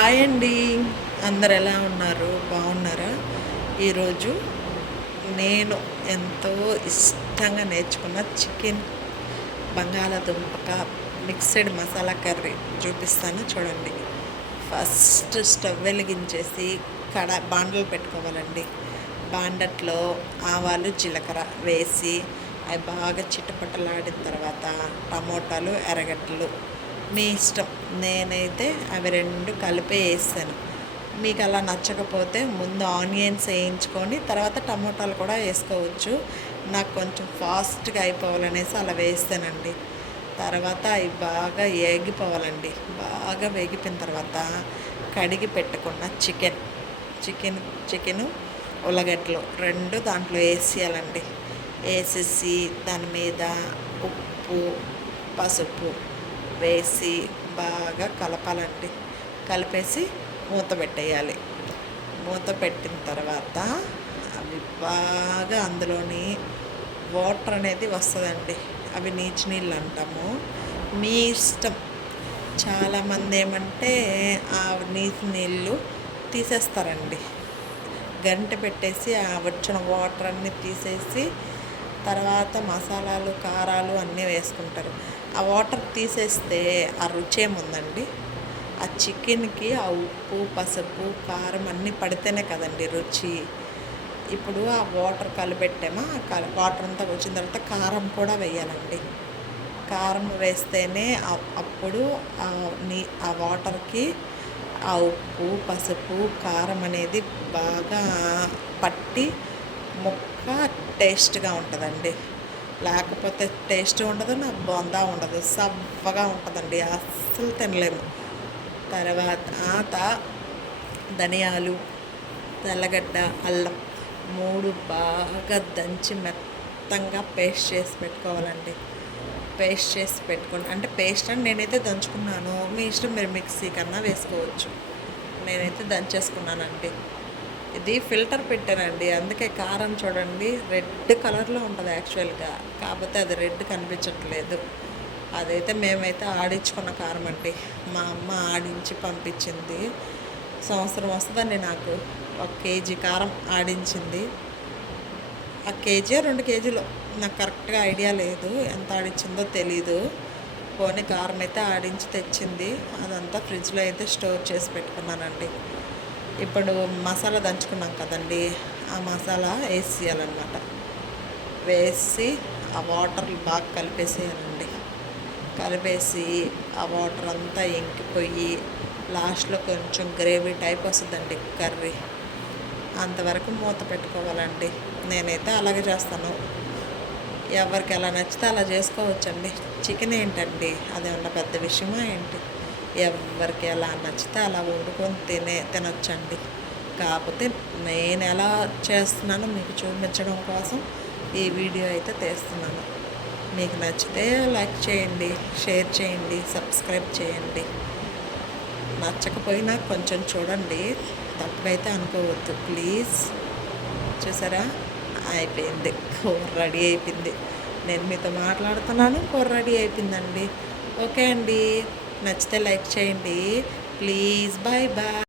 Hi అండి. అందరు ఎలా ఉన్నారు? బాగున్నారా? ఈరోజు నేను ఎంతో ఇష్టంగా నేర్చుకున్న చికెన్ బంగాళాదుంప మిక్స్డ్ మసాలా కర్రీ చూపిస్తాను చూడండి. ఫస్ట్ స్టవ్ వెలిగించేసి బాండలు పెట్టుకోవాలండి. బాండట్లో ఆవాలు జీలకర్ర వేసి అవి బాగా చిట్టపట్టలాడిన తర్వాత టమోటాలు ఎర్రగడ్డలు మీ ఇష్టం. నేనైతే అవి రెండు కలిపే వేసాను. మీకు అలా నచ్చకపోతే ముందు ఆనియన్స్ వేయించుకొని తర్వాత టమోటాలు కూడా వేసుకోవచ్చు. నాకు కొంచెం ఫాస్ట్గా అయిపోవాలనేసి అలా వేస్తానండి. తర్వాత అవి బాగా వేగిపోవాలండి. బాగా వేగిపోయిన తర్వాత కడిగి పెట్టుకున్న చికెను ఉల్లగడ్డలు రెండు దాంట్లో వేసేయాలండి. వేసేసి దాని మీద ఉప్పు పసుపు వేసి బాగా కలపాలండి. కలిపేసి మూత పెట్టేయాలి. మూత పెట్టిన తర్వాత అవి బాగా అందులోని వాటర్ అనేది వస్తుందండి. అవి నీచు నీళ్ళు అంటాము. మీ ఇష్టం. చాలామంది ఏమంటే ఆ నీచు నీళ్ళు తీసేస్తారండి. గంట పెట్టేసి ఆ వచ్చిన వాటర్ అన్నీ తీసేసి తర్వాత మసాలాలు కారాలు అన్నీ వేసుకుంటారు. ఆ వాటర్ తీసేస్తే ఆ రుచి ఏముందండి? ఆ చికెన్కి ఆ ఉప్పు పసుపు కారం అన్నీ పడితేనే కదండి రుచి. ఇప్పుడు ఆ వాటర్ కలిపెట్టామా వాటర్ అంతా వచ్చిన తర్వాత కారం కూడా వేయాలండి. కారం వేస్తేనే అప్పుడు ఆ వాటర్కి ఆ ఉప్పు పసుపు కారం అనేది బాగా పట్టి ముక్క టేస్ట్గా ఉంటుందండి. లేకపోతే టేస్ట్ ఉండదు, నాకు బొందా ఉండదు, సవ్వగా ఉంటుందండి, అస్సలు తినలేము. తర్వాత ధనియాలు తెల్లగడ్డ అల్లం మూడు బాగా దంచి మెత్తంగా పేస్ట్ చేసి పెట్టుకోవాలండి. పేస్ట్ చేసి పెట్టుకోండి. అంటే పేస్ట్ అని నేనైతే దంచుకున్నాను. మీ ఇష్టం, మీరు మిక్సీ కన్నా వేసుకోవచ్చు. నేనైతే దంచేసుకున్నానండి. ఇది ఫిల్టర్ పెట్టానండి, అందుకే కారం చూడండి రెడ్ కలర్లో ఉంటుంది యాక్చువల్గా. కాకపోతే అది రెడ్ కనిపించట్లేదు. అదైతే మేమైతే ఆడించుకున్న కారం అండి. మా అమ్మ ఆడించి పంపించింది. సంవత్సరం వస్తుందండి నాకు. 1 కేజీ కారం ఆడించింది. ఆ కేజీ 2 కేజీలు నాకు కరెక్ట్గా ఐడియా లేదు, ఎంత ఆడించిందో తెలీదు. పోనీ కారం అయితే ఆడించి తెచ్చింది. అదంతా ఫ్రిడ్జ్లో అయితే స్టోర్ చేసి పెట్టుకున్నానండి. ఇప్పుడు మసాలా దంచుకున్నాం కదండి, ఆ మసాలా వేసేయాలన్నమాట. వేసి ఆ వాటర్ బాగా కలిపేసేయాలండి. కలిపేసి ఆ వాటర్ అంతా ఇంకిపోయి లాస్ట్లో కొంచెం గ్రేవీ టైప్ వస్తుందండి కర్రీ. అంతవరకు మూత పెట్టుకోవాలండి. నేనైతే అలాగే చేస్తాను. ఎవరికి ఎలా నచ్చితే అలా చేసుకోవచ్చండి. చికెన్ ఏంటండి, అదేమన్నా పెద్ద విషయమా ఏంటి? ఎవరికి ఎలా నచ్చితే అలా వండుకొని తినొచ్చండి. కాకపోతే నేను ఎలా చేస్తున్నానో మీకు చూపించడం కోసం ఈ వీడియో అయితే తీస్తున్నాను. మీకు నచ్చితే లైక్ చేయండి, షేర్ చేయండి, సబ్స్క్రైబ్ చేయండి. నచ్చకపోయినా కొంచెం చూడండి, తప్పుడైతే అనుకోవద్దు ప్లీజ్. చూసారా, అయిపోయింది, కూర రెడీ అయిపోయింది. నేను మీతో మాట్లాడుతున్నాను, కూర రెడీ అయిపోయిందండి. ఓకే అండి, నచ్చితే లైక్ చేయండి ప్లీజ్. Bye bye.